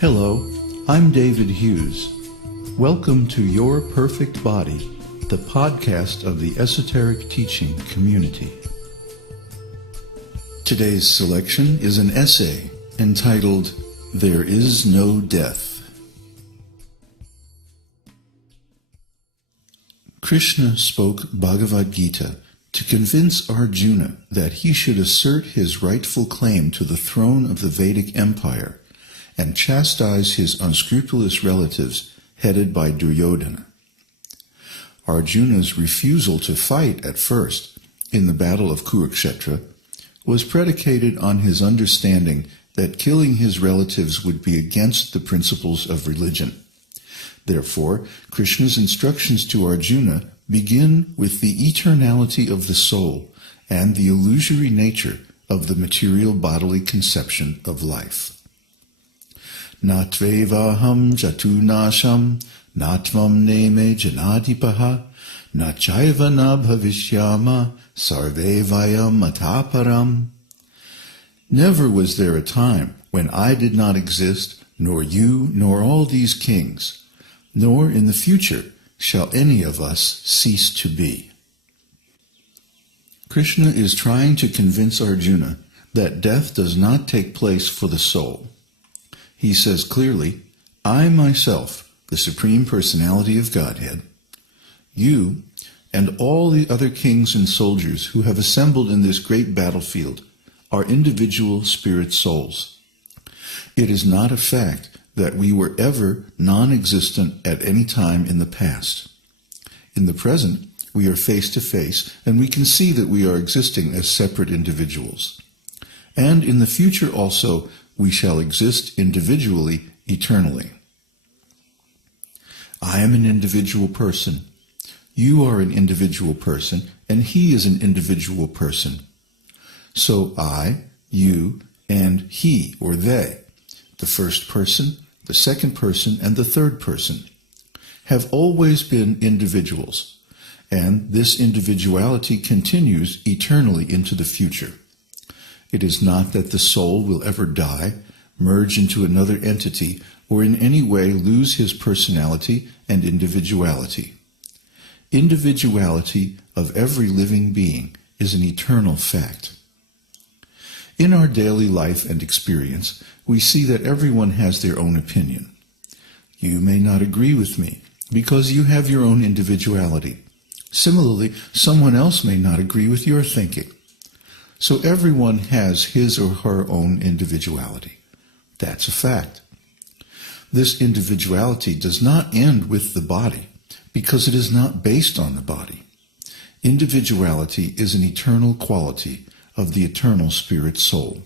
Hello, I'm David Hughes. Welcome to Your Perfect Body, the podcast of the Esoteric Teaching Community. Today's selection is an essay entitled, There is No Death. Kṛṣṇa spoke Bhagavad-gītā to convince Arjuna that he should assert his rightful claim to the throne of the Vedic Empire and chastise his unscrupulous relatives headed by Duryodhana. Arjuna's refusal to fight at first in the Battle of Kuruksetra was predicated on his understanding that killing his relatives would be against the principles of religion. Therefore, Kṛṣṇa's instructions to Arjuna begin with the eternality of the soul and the illusory nature of the material bodily conception of life. Natvevaham jatunasham natvam neme janadipaha nachaiva na bhavishyama sarve vayam mataparam. Never was there a time when I did not exist, nor you, nor all these kings, nor in the future shall any of us cease to be. Kṛṣṇa is trying to convince Arjuna that death does not take place for the soul. He says clearly, I myself, the Supreme Personality of Godhead, you, and all the other kings and soldiers who have assembled in this great battlefield are individual spirit souls. It is not a fact that we were ever non-existent at any time in the past. In the present, we are face to face, and we can see that we are existing as separate individuals. And in the future also, we shall exist individually, eternally. I am an individual person. You are an individual person, and he is an individual person. So I, you, and he or they, the first person, the second person, and the third person, have always been individuals, and this individuality continues eternally into the future. It is not that the soul will ever die, merge into another entity, or in any way lose his personality and individuality. Individuality of every living being is an eternal fact. In our daily life and experience, we see that everyone has their own opinion. You may not agree with me because you have your own individuality. Similarly, someone else may not agree with your thinking. So everyone has his or her own individuality. That's a fact. This individuality does not end with the body because it is not based on the body. Individuality is an eternal quality of the eternal spirit soul.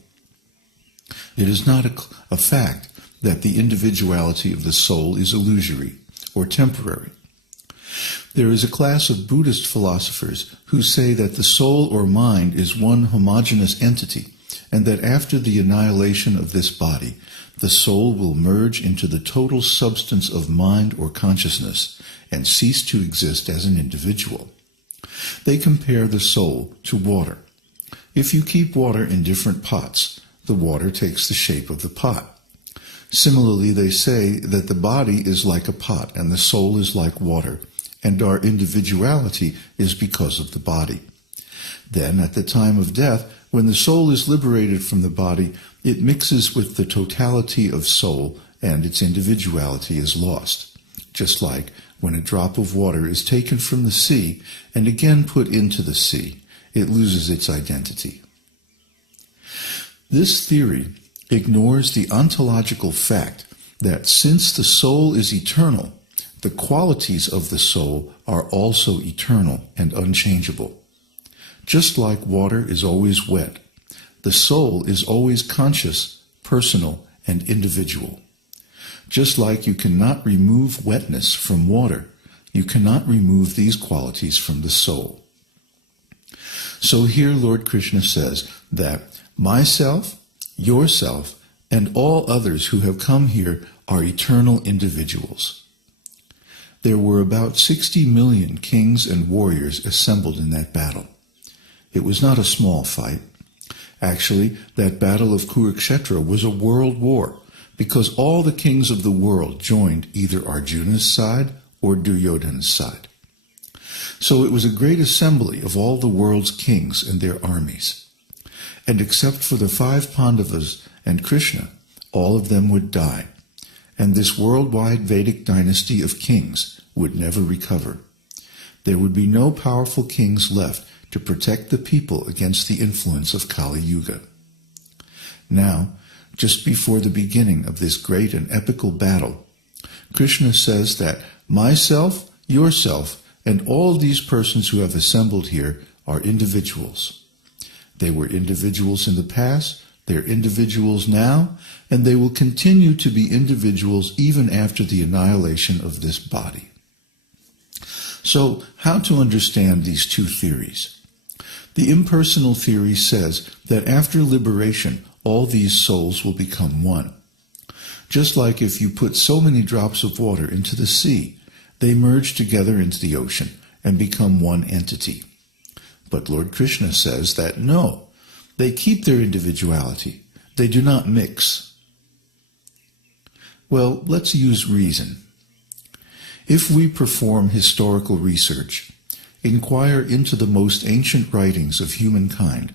It is not a fact that the individuality of the soul is illusory or temporary. There is a class of Buddhist philosophers who say that the soul or mind is one homogeneous entity, and that after the annihilation of this body, the soul will merge into the total substance of mind or consciousness and cease to exist as an individual. They compare the soul to water. If you keep water in different pots, the water takes the shape of the pot. Similarly, they say that the body is like a pot and the soul is like water, and our individuality is because of the body. Then, at the time of death, when the soul is liberated from the body, it mixes with the totality of soul and its individuality is lost. Just like when a drop of water is taken from the sea and again put into the sea, it loses its identity. This theory ignores the ontological fact that since the soul is eternal, the qualities of the soul are also eternal and unchangeable. Just like water is always wet, the soul is always conscious, personal, and individual. Just like you cannot remove wetness from water, you cannot remove these qualities from the soul. So here Lord Kṛṣṇa says that myself, yourself, and all others who have come here are eternal individuals. There were about 60 million kings and warriors assembled in that battle. It was not a small fight. Actually, that Battle of Kuruksetra was a world war, because all the kings of the world joined either Arjuna's side or Duryodhana's side. So it was a great assembly of all the world's kings and their armies. And except for the 5 Pandavas and Kṛṣṇa, all of them would die, and this worldwide Vedic dynasty of kings would never recover. There would be no powerful kings left to protect the people against the influence of Kali Yuga. Now, just before the beginning of this great and epical battle, Kṛṣṇa says that myself, yourself, and all these persons who have assembled here are individuals. They were individuals in the past, they're individuals now, and they will continue to be individuals even after the annihilation of this body. So, how to understand these two theories? The impersonal theory says that after liberation, all these souls will become one. Just like if you put so many drops of water into the sea, they merge together into the ocean and become one entity. But Lord Kṛṣṇa says that no, they keep their individuality. They do not mix. Well, let's use reason. If we perform historical research, inquire into the most ancient writings of humankind,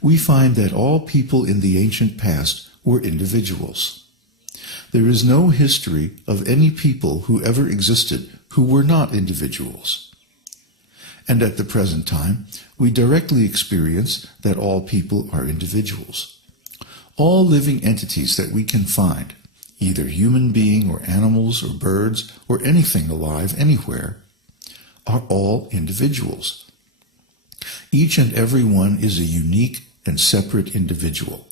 we find that all people in the ancient past were individuals. There is no history of any people who ever existed who were not individuals. And at the present time, we directly experience that all people are individuals. All living entities that we can find, either human being or animals or birds or anything alive anywhere, are all individuals. Each and every one is a unique and separate individual.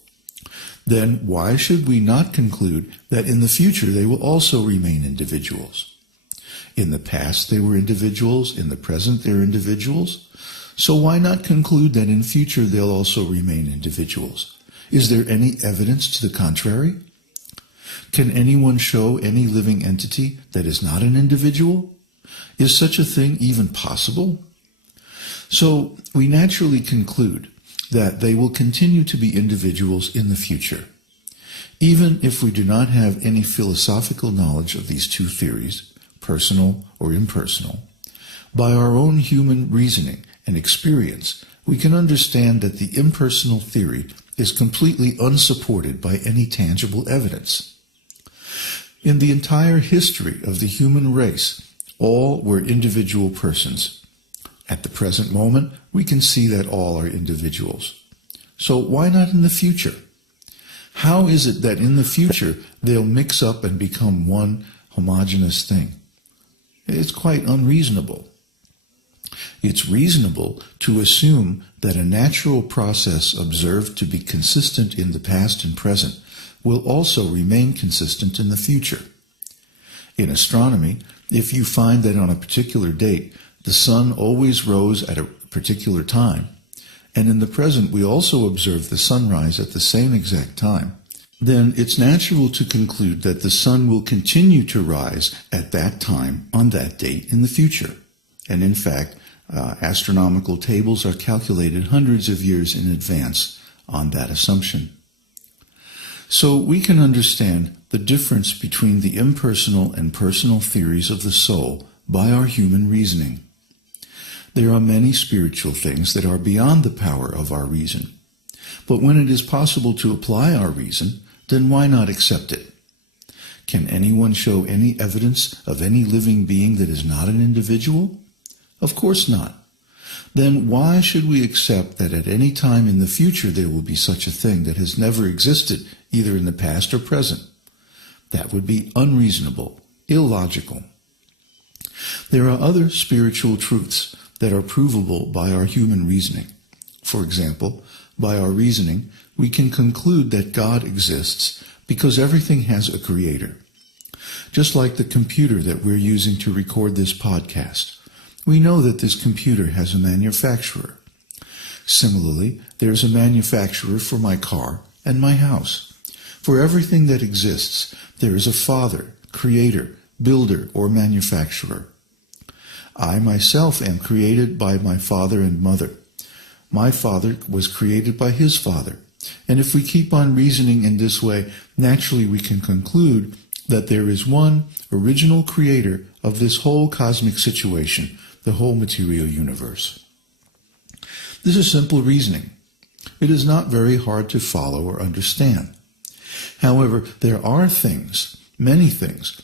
Then why should we not conclude that in the future they will also remain individuals? In the past they were individuals, in the present they're individuals, so why not conclude that in future they'll also remain individuals? Is there any evidence to the contrary? Can anyone show any living entity that is not an individual? Is such a thing even possible? So we naturally conclude that they will continue to be individuals in the future. Even if we do not have any philosophical knowledge of these two theories, personal or impersonal, by our own human reasoning and experience, we can understand that the impersonal theory is completely unsupported by any tangible evidence. In the entire history of the human race, all were individual persons. At the present moment, we can see that all are individuals. So why not in the future? How is it that in the future they'll mix up and become one homogeneous thing? It's quite unreasonable. It's reasonable to assume that a natural process observed to be consistent in the past and present will also remain consistent in the future. In astronomy, if you find that on a particular date the sun always rose at a particular time, and in the present we also observe the sunrise at the same exact time, then it's natural to conclude that the sun will continue to rise at that time on that date in the future. And in fact, astronomical tables are calculated hundreds of years in advance on that assumption. So we can understand the difference between the impersonal and personal theories of the soul by our human reasoning. There are many spiritual things that are beyond the power of our reason. But when it is possible to apply our reason, then why not accept it? Can anyone show any evidence of any living being that is not an individual? Of course not. Then why should we accept that at any time in the future there will be such a thing that has never existed, either in the past or present? That would be unreasonable, illogical. There are other spiritual truths that are provable by our human reasoning. For example, by our reasoning, we can conclude that God exists because everything has a creator. Just like the computer that we're using to record this podcast, we know that this computer has a manufacturer. Similarly, there's a manufacturer for my car and my house. For everything that exists, there is a father, creator, builder, or manufacturer. I myself am created by my father and mother. My father was created by his father. And if we keep on reasoning in this way, naturally we can conclude that there is one original creator of this whole cosmic situation, the whole material universe. This is simple reasoning. It is not very hard to follow or understand. However, there are things, many things,